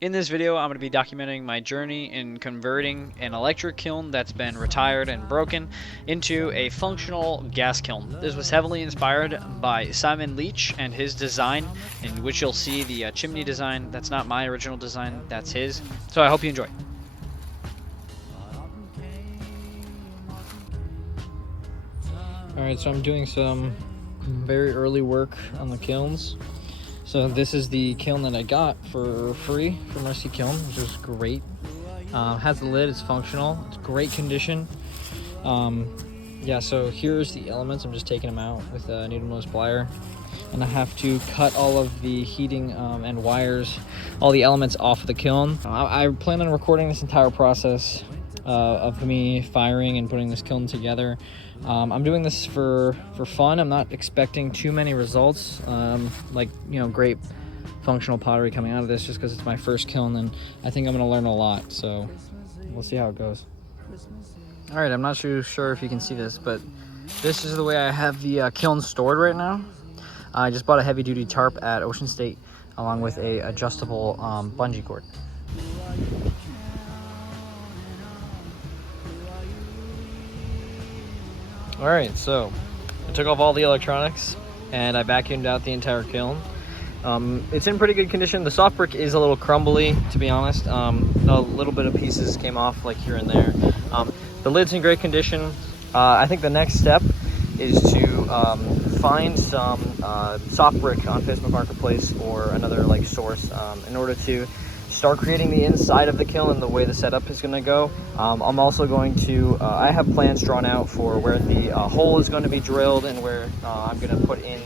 In this video, I'm going to be documenting my journey in converting an electric kiln that's been retired and broken into a functional gas kiln. This was heavily inspired by Simon Leach and his design, in which you'll see the chimney design. That's not my original design, that's his. So I hope you enjoy. Alright, so I'm doing some very early work on the kilns. So this is the kiln that I got for free from Mercy Kiln, which is great. Has the lid, it's functional, it's great condition. Yeah, so here's the elements. I'm just taking them out with a needle nose plier. And I have to cut all of the heating and wires, all the elements off of the kiln. I plan on recording this entire process of me firing and putting this kiln together. I'm doing this for fun. I'm not expecting too many results, like, you know, great functional pottery coming out of this, just because it's my first kiln, and I think I'm going to learn a lot, so we'll see how it goes. All right, I'm not too sure if you can see this, but this is the way I have the kiln stored right now. I just bought a heavy-duty tarp at Ocean State, along with a adjustable bungee cord. All right, so I took off all the electronics and I vacuumed out the entire kiln. It's in pretty good condition. The soft brick is a little crumbly, to be honest. A little bit of pieces came off, like here and there. The lid's in great condition. I think the next step is to find some soft brick on Facebook Marketplace or another like source in order to start creating the inside of the kiln and the way the setup is going to go. I'm also going to, I have plans drawn out for where the hole is going to be drilled and where I'm going to put in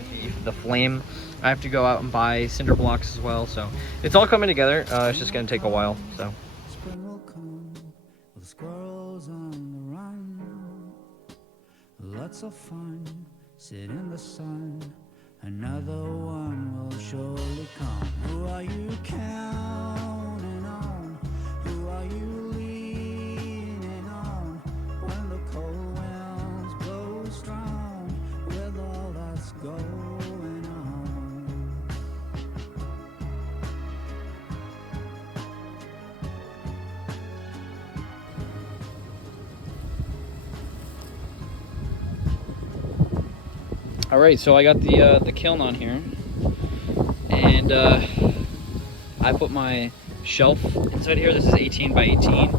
the flame. I have to go out and buy cinder blocks as well, so it's all coming together. It's just going to take a while, so. Spring will come with squirrels on the run. Lots of fun, sit in the sun. Another one will surely come. Who are you counting on? Who are you leaning on? When the cold winds blow strong, with all that's going on. All right, so I got the kiln on here, and I put my shelf inside here. This is 18 by 18,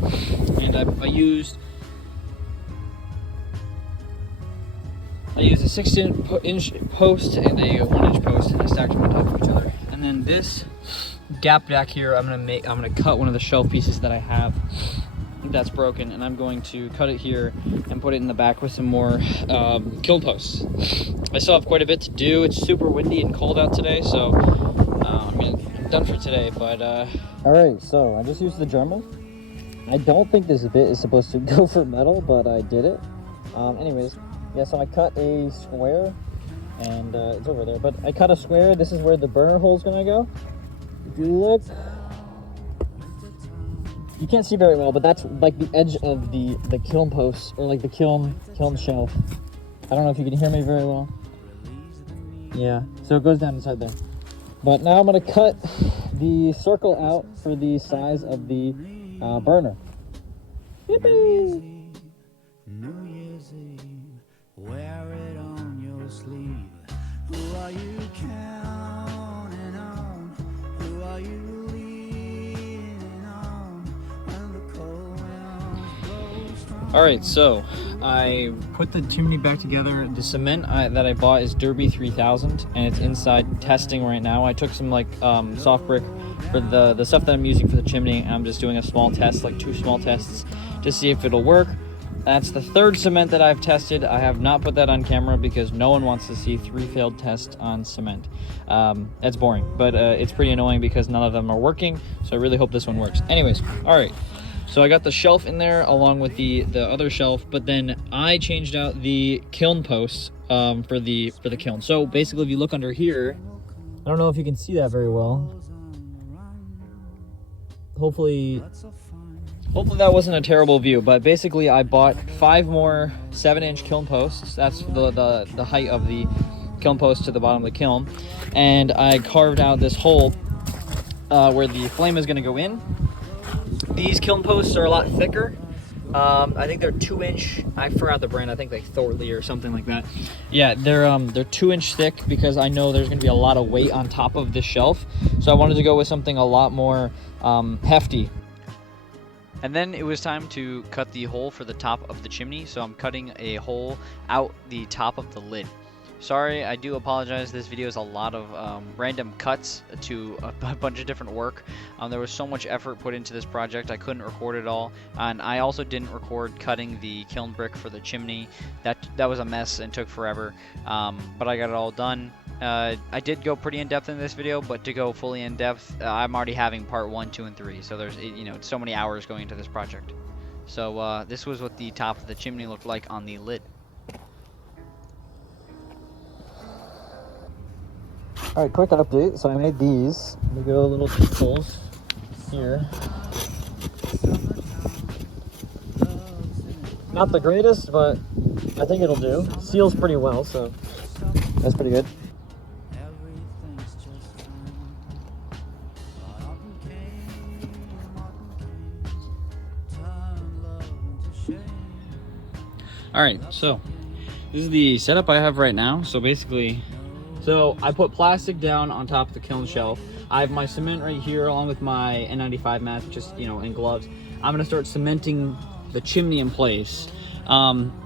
and I used a 6-inch post and a 1-inch post, and I stacked them on top of each other. And then this gap back here, I'm gonna cut one of the shelf pieces that I have that's broken, and I'm going to cut it here and put it in the back with some more kiln posts. I still have quite a bit to do. It's super windy and cold out today, so I'm done for today. But all right, so I just used the Dremel. I don't think this bit is supposed to go for metal, but I did it. Anyways, yeah, so I cut a square, and it's over there, but I cut a square. This is where the burner hole is gonna go. If you look, you can't see very well, but that's like the edge of the kiln post, or like the kiln shelf. I don't know if you can hear me very well. Yeah, so it goes down inside there. But now I'm gonna cut the circle out for the size of the burner. Yippee! New Year's Eve, wear it on your sleeve. Who are you counting on? Who are you leaning on? When the cold winds blow strong. All right, so I put the chimney back together. The cement that I bought is Derby 3000, and it's inside testing right now. I took some like soft brick for the stuff that I'm using for the chimney, and I'm just doing a small test, like 2 small tests, to see if it'll work. That's the 3rd cement that I've tested. I have not put that on camera because no one wants to see 3 failed tests on cement. That's boring, but it's pretty annoying because none of them are working, so I really hope this one works. Anyways, all right. So I got the shelf in there along with the other shelf, but then I changed out the kiln posts for the kiln. So basically, if you look under here, I don't know if you can see that very well. Hopefully that wasn't a terrible view, but basically I bought 5 more 7-inch kiln posts. That's the height of the kiln post to the bottom of the kiln, and I carved out this hole where the flame is going to go in. These kiln posts are a lot thicker. I think they're 2-inch. I forgot the brand. I think like Thorley or something like that. Yeah, they're 2-inch thick because I know there's going to be a lot of weight on top of this shelf. So I wanted to go with something a lot more hefty. And then it was time to cut the hole for the top of the chimney. So I'm cutting a hole out the top of the lid. Sorry, I do apologize. This video is a lot of random cuts to a bunch of different work. There was so much effort put into this project, I couldn't record it all. And I also didn't record cutting the kiln brick for the chimney. That was a mess and took forever, but I got it all done. I did go pretty in-depth in this video, but to go fully in-depth, I'm already having part 1, 2, and 3. So there's, you know, so many hours going into this project. So this was what the top of the chimney looked like on the lid. Alright, quick update. So I made these. We go little holes here. Not the greatest, but I think it'll do. Seals pretty well, so that's pretty good. Alright, so this is the setup I have right now. So basically, I put plastic down on top of the kiln shelf. I have my cement right here along with my N95 mats, just, you know, and gloves. I'm gonna start cementing the chimney in place.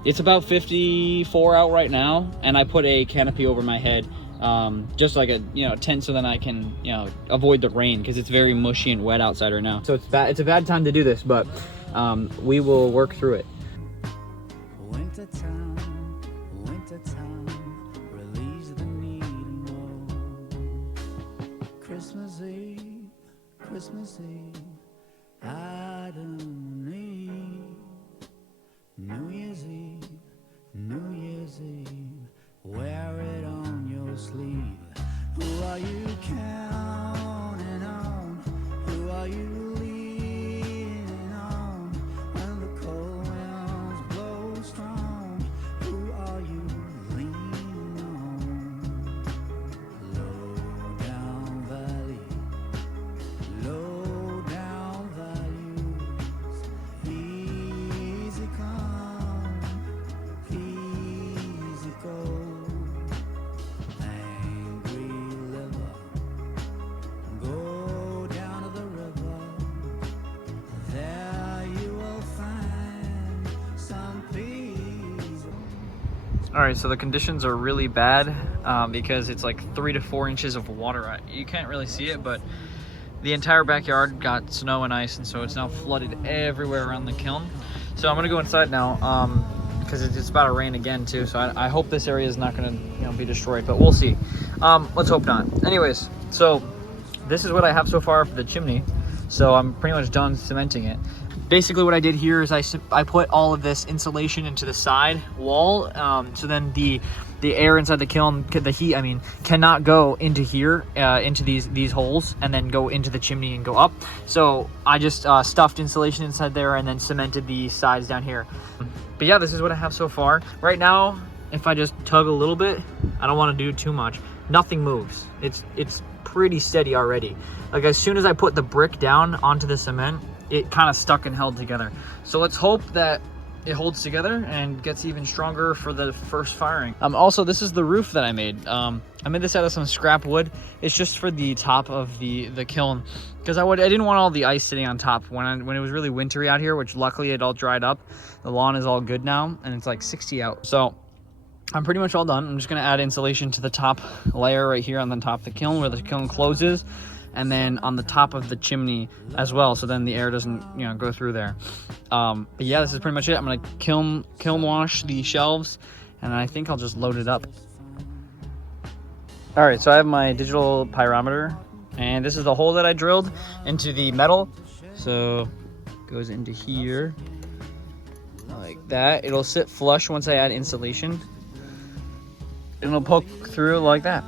It's about 54 out right now, and I put a canopy over my head, just like a, you know, tent, so then I can, you know, avoid the rain because it's very mushy and wet outside right now. So it's a bad time to do this, but we will work through it. Wintertime, release the needing woe. Christmas Eve, Adam and Eve. New Year's Eve, wear it on your sleeve. Who are you counting on? Who are you leaning on? When the cold winds blow strong, who are you leaning on? Low down valley, low down values, easy come, easy go. Angry liver, go down to the river. There you will find some peace. Alright, so the conditions are really bad because it's like 3 to 4 inches of water. You can't really see it, but the entire backyard got snow and ice, and so it's now flooded everywhere around the kiln. So I'm gonna go inside now because it's about to rain again too. So I hope this area is not gonna, you know, be destroyed, but we'll see. Let's hope not. Anyways, so this is what I have so far for the chimney. So I'm pretty much done cementing it. Basically what I did here is I put all of this insulation into the side wall, so then the air inside the kiln, the heat, I mean, cannot go into here, into these holes, and then go into the chimney and go up. So I just stuffed insulation inside there and then cemented the sides down here. But yeah, this is what I have so far. Right now, if I just tug a little bit, I don't want to do too much. Nothing moves. It's pretty steady already. Like as soon as I put the brick down onto the cement, it kind of stuck and held together. So let's hope that it holds together and gets even stronger for the first firing. Also, this is the roof that I made. I made this out of some scrap wood. It's just for the top of the kiln, because I didn't want all the ice sitting on top when it was really wintry out here, which luckily it all dried up. The lawn is all good now, and it's like 60 out. So I'm pretty much all done. I'm just gonna add insulation to the top layer right here on the top of the kiln where the kiln closes, and then on the top of the chimney as well, so then the air doesn't, you know, go through there. But yeah, this is pretty much it. I'm gonna kiln wash the shelves, and I think I'll just load it up. All right, so I have my digital pyrometer, and this is the hole that I drilled into the metal. So it goes into here like that. It'll sit flush once I add insulation, and it'll poke through like that.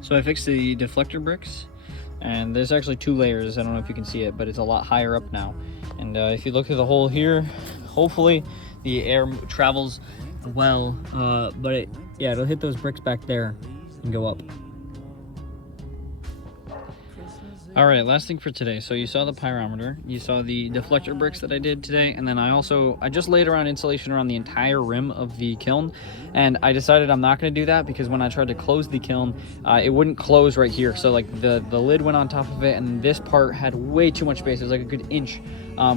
So I fixed the deflector bricks, and there's actually 2 layers. I don't know if you can see it, but it's a lot higher up now. And if you look through the hole here, hopefully the air travels well, but it'll hit those bricks back there and go up. All right, last thing for today. So you saw the pyrometer, you saw the deflector bricks that I did today, and then I just laid around insulation around the entire rim of the kiln, and I decided I'm not going to do that because when I tried to close the kiln, it wouldn't close right here. So like the lid went on top of it, and this part had way too much space. It was like a good inch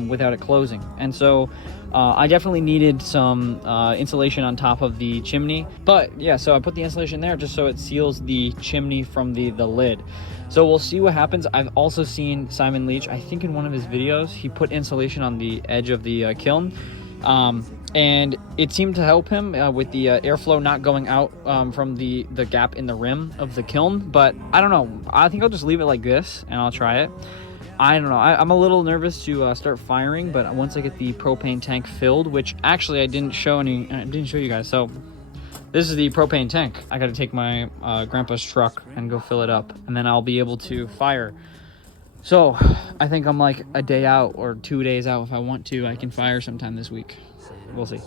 without it closing, and so I definitely needed some insulation on top of the chimney. But yeah, so I put the insulation there just so it seals the chimney from the lid. So we'll see what happens. I've also seen Simon Leach, I think in one of his videos, he put insulation on the edge of the kiln. And it seemed to help him with the airflow not going out from the gap in the rim of the kiln. But I don't know. I think I'll just leave it like this and I'll try it. I don't know. I'm a little nervous to start firing, but once I get the propane tank filled, which actually I didn't show you guys. So this is the propane tank. I got to take my grandpa's truck and go fill it up, and then I'll be able to fire. So I think I'm like a day out or 2 days out. If I want to, I can fire sometime this week. We'll see.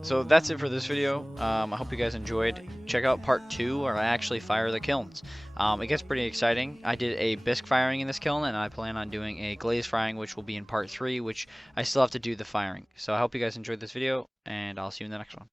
So that's it for this video. I hope you guys enjoyed. Check out part 2 where I actually fire the kilns. It gets pretty exciting. I did a bisque firing in this kiln, and I plan on doing a glaze firing, which will be in part 3, which I still have to do the firing. So I hope you guys enjoyed this video, and I'll see you in the next one.